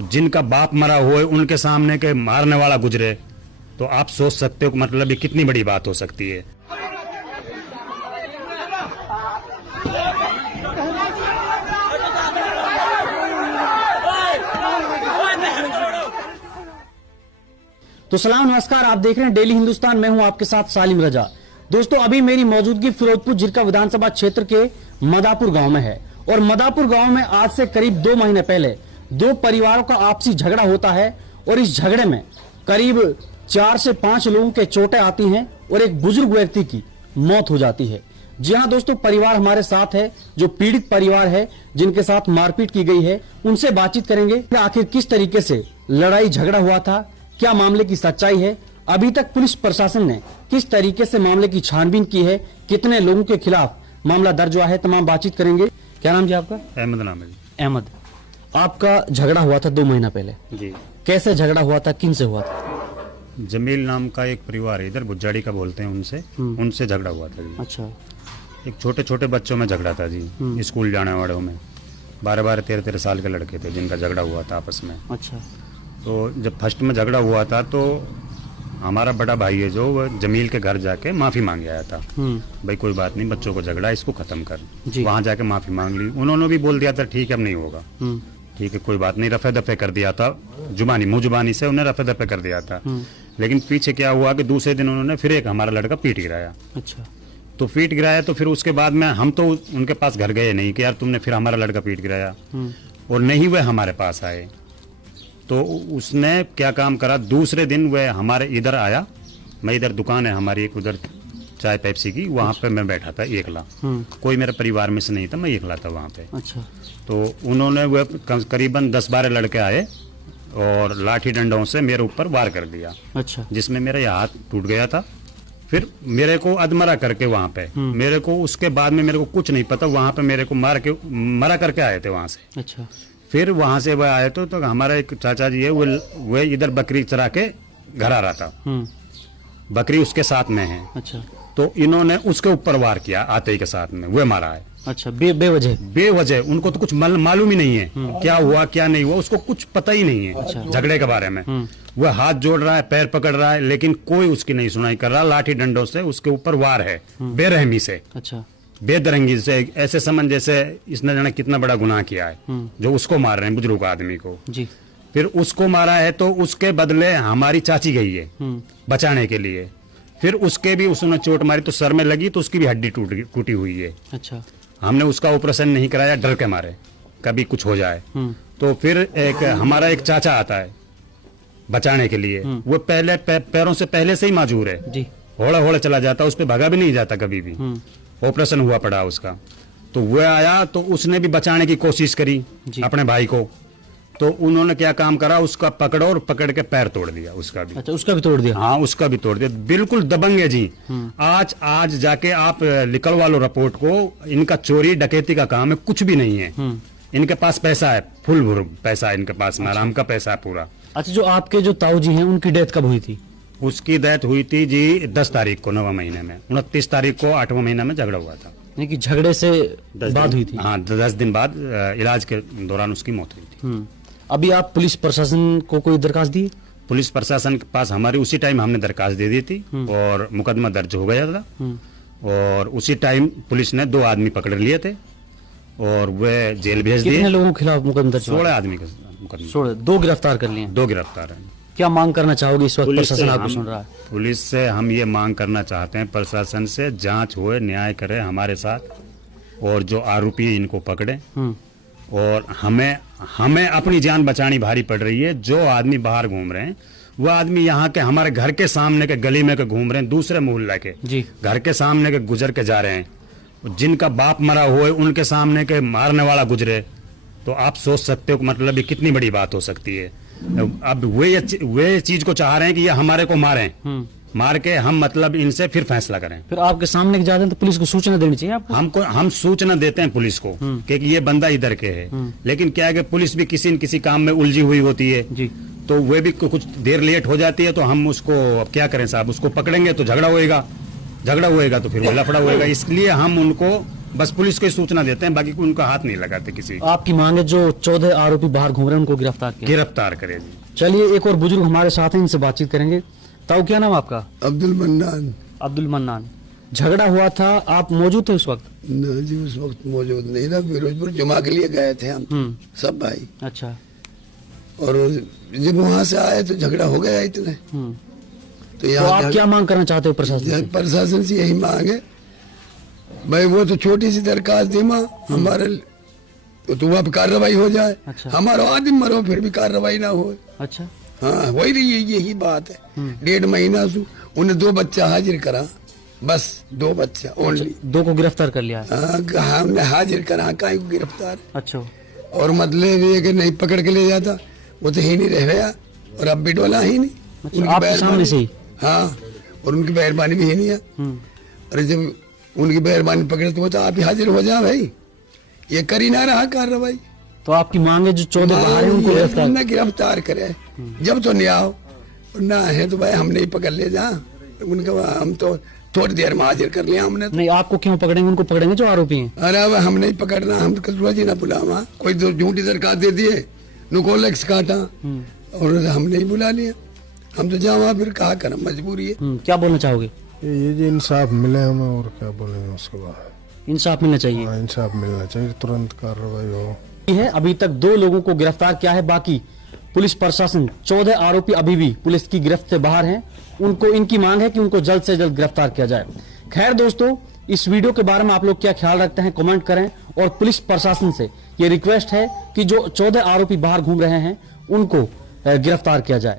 जिनका बाप मरा हुआ है उनके सामने के मारने वाला गुजरे, तो आप सोच सकते हो कि मतलब ये कितनी बड़ी बात हो सकती है। तो सलाम नमस्कार, आप देख रहे हैं डेली हिंदुस्तान। मैं हूं आपके साथ सालिम रजा। दोस्तों, अभी मेरी मौजूदगी फिरोजपुर जिरका विधानसभा क्षेत्र के मदापुर गांव में है और मदापुर गांव में आज से करीब 2 महीने पहले दो परिवारों का आपसी झगड़ा होता है और इस झगड़े में करीब 4 से 5 लोगों के चोटें आती हैं और एक बुजुर्ग व्यक्ति की मौत हो जाती है। जी हाँ दोस्तों, परिवार हमारे साथ है, जो पीड़ित परिवार है, जिनके साथ मारपीट की गई है। उनसे बातचीत करेंगे कि आखिर किस तरीके से लड़ाई झगड़ा हुआ था, क्या मामले की सच्चाई है, अभी तक पुलिस प्रशासन ने किस तरीके से मामले की छानबीन की है, कितने लोगों के खिलाफ मामला दर्ज हुआ है, तमाम बातचीत करेंगे। क्या नाम जी आपका? अहमद नाम है। अहमद, आपका झगड़ा हुआ था 2 महीना पहले जी। कैसे झगड़ा हुआ था, किन से हुआ था? जमील नाम का एक परिवार है, इधर बुज्जाड़ी का बोलते हैं, उनसे झगड़ा हुआ था जी। अच्छा। एक छोटे छोटे बच्चों में झगड़ा था जी, स्कूल जाने वालों में। 12-12, 13-13 साल के लड़के थे जिनका झगड़ा हुआ था आपस में। अच्छा। तो जब फर्स्ट में झगड़ा हुआ था तो हमारा बड़ा भाई है जो वो जमील के घर जाके माफ़ी मांग आया था। भाई कोई बात नहीं, बच्चों को झगड़ा, इसको ख़त्म कर। वहाँ जाके माफ़ी मांग ली। उन्होंने भी बोल दिया था ठीक है अब नहीं होगा, ठीक है कोई बात नहीं, रफे दफे कर दिया था। मुँह जुबानी से उन्हें रफे दफे कर दिया था। लेकिन पीछे क्या हुआ कि दूसरे दिन उन्होंने फिर एक हमारा लड़का पीट गिराया। अच्छा। तो पीट गिराया तो फिर उसके बाद में हम तो उनके पास घर गए नहीं कि यार तुमने फिर हमारा लड़का पीट गिराया, और नहीं वह हमारे पास आए। तो उसने क्या काम करा, दूसरे दिन वह हमारे इधर आया। मैं इधर दुकान है हमारी एक, उधर चाय पेप्सी की, वहाँ पे मैं बैठा था एकला। कोई मेरे परिवार में से नहीं था, मैं एकला था वहाँ पे। अच्छा। तो उन्होंने वह करीबन 10-12 लड़के आए और लाठी डंडों से मेरे ऊपर वार कर दिया। अच्छा। जिसमें मेरा यह हाथ टूट गया था। फिर मेरे को अधमरा करके वहाँ पे, मेरे को उसके बाद में मेरे को कुछ नहीं पता, वहाँ पे मेरे को मरा करके आए थे वहाँ से। अच्छा। फिर वहां से वह आए तो हमारा एक चाचा जी है, वो इधर बकरी चरा के घर आ रहा था। बकरी उसके साथ में है। अच्छा। तो इन्होंने उसके ऊपर वार किया आते ही के साथ में, वह मारा है। अच्छा। बेवजह उनको तो कुछ मालूम ही नहीं है क्या हुआ क्या नहीं हुआ, उसको कुछ पता ही नहीं है झगड़े के बारे में। वह हाथ जोड़ रहा है, पैर पकड़ रहा है, लेकिन कोई उसकी नहीं सुनाई कर रहा। लाठी डंडों से उसके ऊपर वार है, बेरहमी से। अच्छा। बेदरंगी से, ऐसे समझ जैसे इसने जाने कितना बड़ा गुनाह किया है जो उसको मार रहे हैं, बुजुर्ग आदमी को जी। फिर उसको मारा है तो उसके बदले हमारी चाची गई है बचाने के लिए। फिर उसके भी उसने चोट मारी तो सर में लगी, तो उसकी भी हड्डी टूटी हुई है। अच्छा। हमने उसका ऑपरेशन नहीं कराया, डर के मारे कभी कुछ हो जाए। तो फिर एक हमारा एक चाचा आता है बचाने के लिए। वो पहले पैरों से पहले से ही माजूर है जी, होड़ा होड़ा चला जाता, उस पर भागा भी नहीं जाता कभी भी। ऑपरेशन हुआ पड़ा उसका। तो वह आया तो उसने भी बचाने की कोशिश करी अपने भाई को। तो उन्होंने क्या काम करा, उसका पकड़ के पैर तोड़ दिया उसका भी। अच्छा, उसका भी तोड़ दिया? हाँ, उसका भी तोड़ दिया। बिल्कुल दबंग है जी। आज जाके आप निकलवा लो रिपोर्ट को। इनका चोरी डकैती का काम है, कुछ भी नहीं है। इनके पास पैसा है, फुल भुर पैसा है इनके पास, आराम का पैसा है पूरा। अच्छा, जो आपके जो ताऊ जी हैं उनकी डेथ कब हुई थी? उसकी डेथ हुई थी जी 10 तारीख को 9वां महीने में। 29 तारीख को 8वां महीना में झगड़ा हुआ था। कि झगड़े से बाद हुई थी? हाँ, 10 दिन बाद इलाज के दौरान उसकी मौत हुई थी। अभी आप पुलिस प्रशासन को कोई दरखास्त दी? पुलिस प्रशासन के पास हमारी उसी टाइम हमने दरखास्त दे दी थी और मुकदमा दर्ज हो गया था। और उसी टाइम पुलिस ने 2 आदमी पकड़ लिए थे और वे जेल भेज दिए। कितने लोगों के खिलाफ मुकदमा दर्ज? 16 आदमी का मुकदमा। 16? 2 गिरफ्तार कर लिए? 2 गिरफ्तार हैं। क्या मांग करना चाहोगे इस वक्त प्रशासन आपको सुन रहा है? पुलिस से हम ये मांग करना चाहते हैं, प्रशासन से जांच होए, न्याय करे हमारे साथ, और जो आरोपी हैं इनको पकड़े। और हमें अपनी जान बचानी भारी पड़ रही है। जो आदमी बाहर घूम रहे हैं, वो आदमी यहाँ के हमारे घर के सामने के गली में के घूम रहे हैं, दूसरे मोहल्ले के घर के सामने के गुजर के जा रहे हैं। जिनका बाप मरा हुआ है उनके सामने के मारने वाला गुजरे, तो आप सोच सकते हो कि मतलब ये कितनी बड़ी बात हो सकती है। अब वे चीज को चाह रहे हैं कि ये हमारे को मार के हम मतलब इनसे फिर फैसला करें। फिर आपके सामने जाते हैं तो पुलिस को सूचना देनी चाहिए आपको? हम सूचना देते हैं पुलिस को कि ये बंदा इधर के है। लेकिन क्या है कि पुलिस भी किसी न किसी काम में उलझी हुई होती है जी। तो वे भी कुछ देर लेट हो जाती है। तो हम उसको अब क्या करें साहब, उसको पकड़ेंगे तो झगड़ा होएगा तो फिर वो लफड़ा होएगा। इसलिए हम उनको बस पुलिस को ही सूचना देते हैं, बाकी कोई उनका हाथ नहीं लगाते किसी। आपकी मांग है जो 14 आरोपी बाहर घूम रहे हैं उनको गिरफ्तार किया। गिरफ्तार करे जी। चलिए एक और बुजुर्ग हमारे साथ हैं, इनसे बातचीत करेंगे। ताऊ क्या नाम आपका? अब्दुल मन्नान। अब्दुल मन्नान। झगड़ा हुआ था, आप मौजूद थे उस वक्त? ना जी उस वक्त मौजूद नहीं था, फिरोजपुर जुमा के लिए गए थे हम सब भाई। अच्छा। और जब वहाँ से आए तो झगड़ा हो गया इतने। तो तो यहाँ आप क्या मांग करना चाहते हो प्रशासन से? प्रशासन से यही मांग है भाई, वो तो छोटी सी दरखास्त थी माँ हमारे, तो वहाँ पे कार्रवाई हो जाए। अच्छा। हमारा आदमी मरो फिर भी कार्रवाई ना हो। अच्छा। हाँ वही रही है, यही बात है। 1.5 महीना से उन्हें 2 बच्चा हाजिर करा, बस 2 बच्चा ओनली। 2 को गिरफ्तार कर लिया है। हाँ हमने हाजिर करा, काहे को गिरफ्तार। अच्छा। और मतलब ये कि नहीं पकड़ के ले जाता, वो तो ही नहीं रह गया और अब भी डोला ही नहीं। अच्छा, उनकी आपके सामने से ही? हाँ, और उनकी मेहरबानी भी ही नहीं है। और जब उनकी मेहरबानी पकड़े तो वो तो आप ही हाजिर हो जाए भाई, ये कर ही ना रहा कार्रवाई। तो आपकी मांग है जो 14 बाहर हैं उनको गिरफ्तार? गिरफ्तार करे, जब तो नहीं आओ, और ना है तो भाई हम नहीं पकड़ ले जा उनका, हम तो थोड़ी देर में हाजिर कर लिया हमने। नहीं, आपको क्यों पकड़ेंगे? उनको पकड़ेंगे जो आरोपी हैं। अरे अब हम नहीं पकड़ना, हम तो कल ही ना बुलावा, कोई तो झूठी दरखास्त दे दिए, नुकोलेक्स काटा और हम नहीं बुला लिया, हम तो जावा फिर कहा कर, मजबूरी है। क्या बोलना चाहोगे? ये जी इंसाफ मिले हमें, और क्या बोलेंगे उसके बाद। इंसाफ मिलना चाहिए। हाँ, इंसाफ मिलना चाहिए, तुरंत कार्रवाई हो। है अभी तक 2 लोगों को गिरफ्तार किया है, बाकी पुलिस प्रशासन 14 आरोपी अभी भी पुलिस की गिरफ्त से बाहर हैं। उनको इनकी मांग है कि उनको जल्द से जल्द गिरफ्तार किया जाए। खैर दोस्तों, इस वीडियो के बारे में आप लोग क्या ख्याल रखते हैं कमेंट करें, और पुलिस प्रशासन से ये रिक्वेस्ट है कि जो 14 आरोपी बाहर घूम रहे हैं उनको गिरफ्तार किया जाए।